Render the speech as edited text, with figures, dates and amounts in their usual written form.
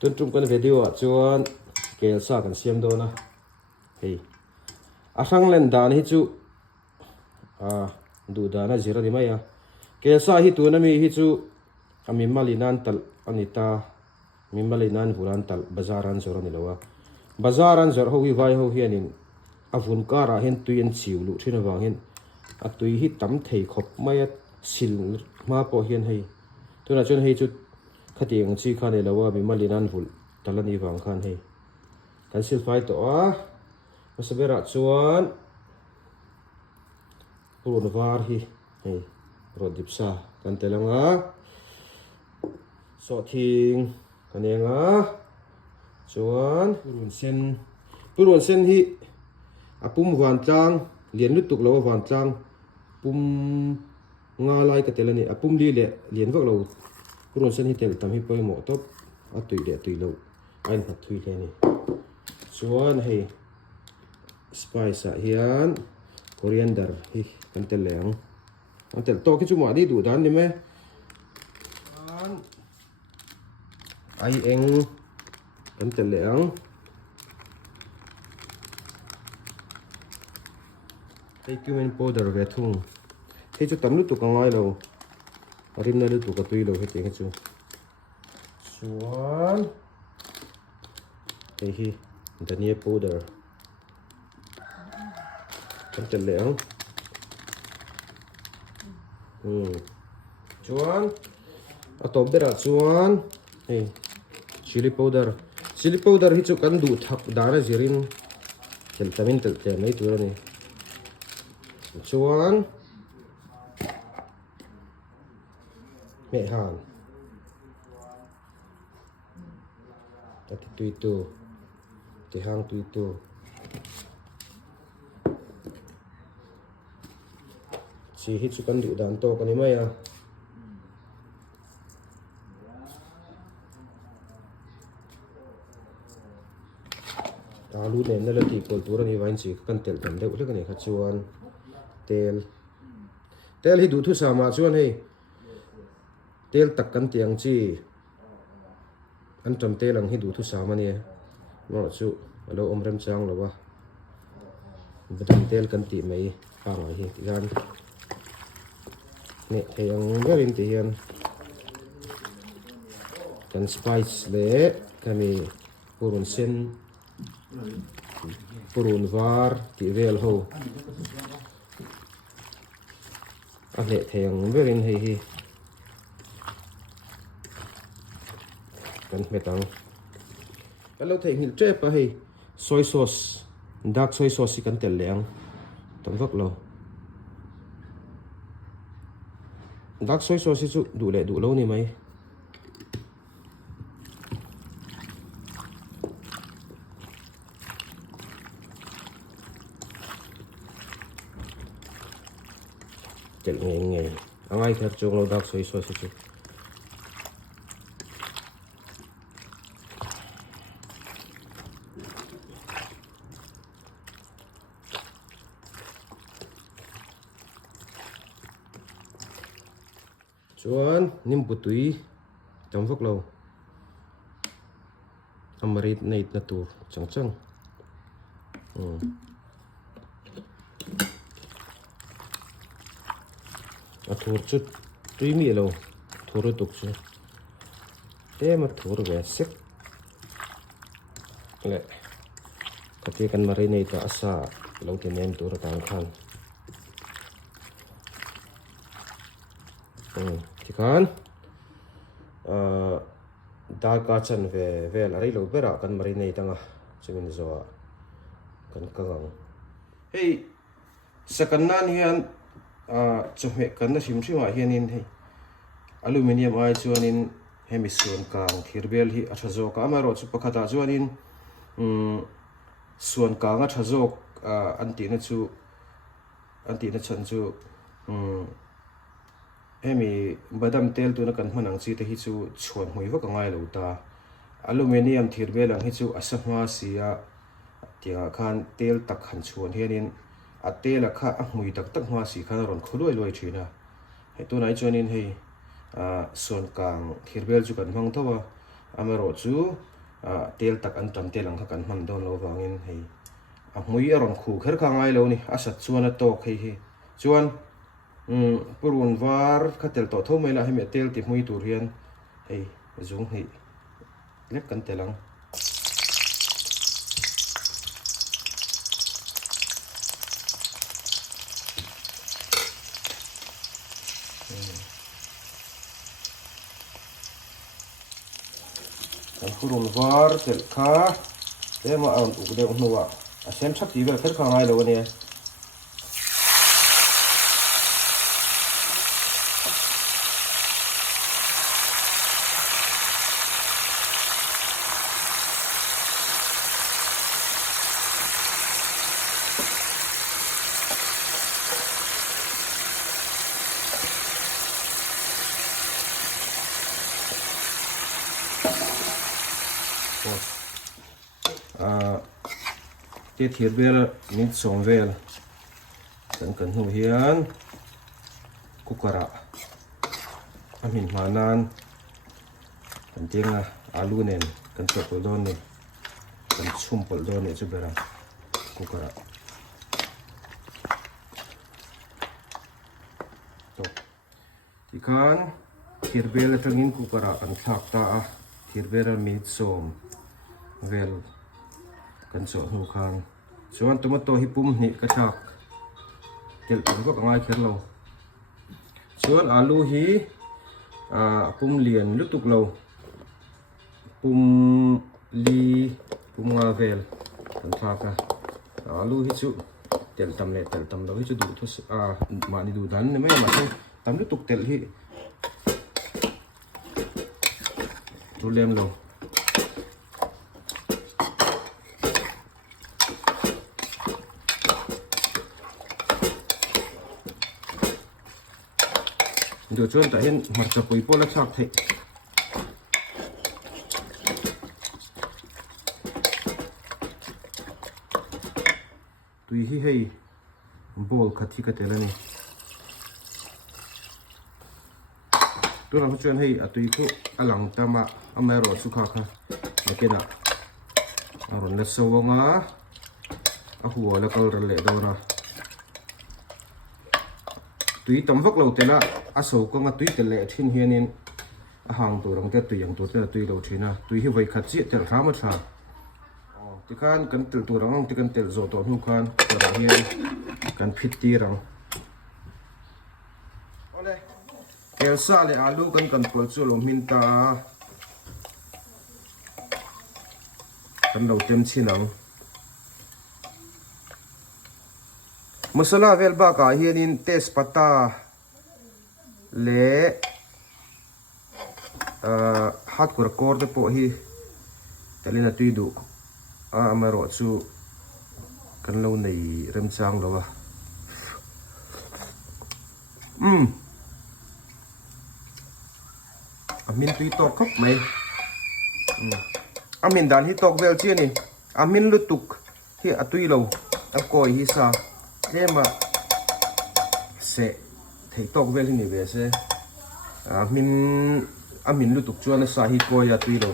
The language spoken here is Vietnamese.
tuần trung kan video à chuan kel sa kan siam do na hei a sang len dan hi chu du da na zira ni mai a kel sa hi tu na mi hi chu ami malinan tal anita mi malinan vuran tal bazaran zora ni lawa bazaran zor ho wi vai ho hianin avun kara hen tuin chiu lu thina wangin a tui hi tam thei khop mai sil ma po hian hei tuna chun hei chu khatiang chi khan elawa mi malinan vul talani wang khan hei kan sil fai to a masabera chuan purun var hi hei ro dipsa kan telanga so thing kanenga chuan purun sen hi apum van tlang lian lutuk lo van tlang pum nga lai ka telani apum li le lian vak lo purun sen hi tel tam hi poi mo top a tui le tui lo ain phat thui le ni chuan hei spice a hian coriander hi kan tel leng an tel to ki chu ma di du dan ni me ai eng kan tel leng hei cumin powder ve thung hei chu tam lu tu ka ngai lo rim na lu tu ka tui lo he te chu chuan hei hi dhania powder kan tel leng chuan a top bera chuan hei chili powder hi chu kan du thak dara zirin tel tamin tel te mai tur ani chuan me han tati tui tu te hang tui tu chi hi chu kan du dan to kan ni mai a alu ne na la ti kol tur ani vain chi kan tel tam deuh hlek ani kha chuan tel hi du thu sama chuan hei tel tak kan tiang chi an tram tel ang hi du thu sama ni no chu alo omrem chang lowa badam tel kan ti mai pang hi tigan ne theyang verin ti hian kan spice le kami purun sen purun var ti vel ho a le theyang verin hei hi kan metang alo thei hil tre pa hei soy sauce dark soy sauce kan tel leng tam vak lo dark soy sauce chu du le du lo ni mai tel nge angai khar chung lo dark soy sauce chu chuan nim putui tam vak lo amarit nei na tur chang a thur chu tui mi lo thur tuk chu te ma thur ve sek le kati kan mari nei ta asa lo te nem tur kan khan tikhan dal ka chan ve vel ari lo bera kan mari nei tanga chumin zo kan kangang hei sakannan hian chume kan na sim thima hianin hei aluminium ai chuanin hemi suan kang thirbel hi a thazo ka ma ro chu pakhata chuanin suan kang a thazo anti na chan chu hemi badam tel tu na kan hmanang chi te hi chu chhuan hui wa ka ngai lo ta aluminium thirbel ang hi chu asahma sia tia khan tel tak khan chuan hianin a tel a kha a hmui tak tak hma si khan ron khuloi loi thina he tu nai chuanin hei suan kang thirbel chu kan hmang thawa amero chu tel tak an tam telang kha kan man don lo wangin hei a mui aron khu kher kha ngai lo ni asat chuan a tok hei hi chuan purun var khatel to thomai la hemi tel ti mui tur hian hei zung hei lek kan telang purun var tel kha ema aron uk de nuwa a sem chak ti vel kher kha ngai lo ni tiết thiệt vel nít som vel kan hu hian kukara amin manan kan tinga alu nen kan chopol don ni kan chumpol don ni chu bera kukara to tikan thir vel atangin kukara kan thak ta a thir vel nít som vel kan so hu khan chuan tomato hi pum ni ka thak tel pum ko ngai kher lo chuan alu hi pum lian lutuk lo pum li pum nga vel kan thak ka alu hi chu tel tam lo hi chu du thus ma ni du dan ne mai ma chu tam lutuk tel hi tu lem lo được chuan ta hian mặt chập pui pola chak thei tui hi hei bol khathi ka telani tu ram chuan hei atui khu alang tama amero chu kha kha akena aron le sowanga a huwa la kal ral le dora tui tam vak lo tela aso ko nga tui tel le thin hianin a hang tu rang te tui yang tu te tui lo thina tui hi vai khat chi tel khama tha ti kan kan tel tu rang ti kan tel zo to hu khan ra hian kan phit ti rang ole elsa le alu kan pol chu lo min ta kan lo tem chinang masala vel ba ka hianin tespata le hat kur kor de po hi talina tui du amaro chu kan lo nei rem chang lo wa amin tui tok khop mai amin dan hi tok vel chi ni amin lutuk hi atui lo a koi hi sa lema se thei tok vel ni ve se amin lutuk chuan sa hi koi atui lo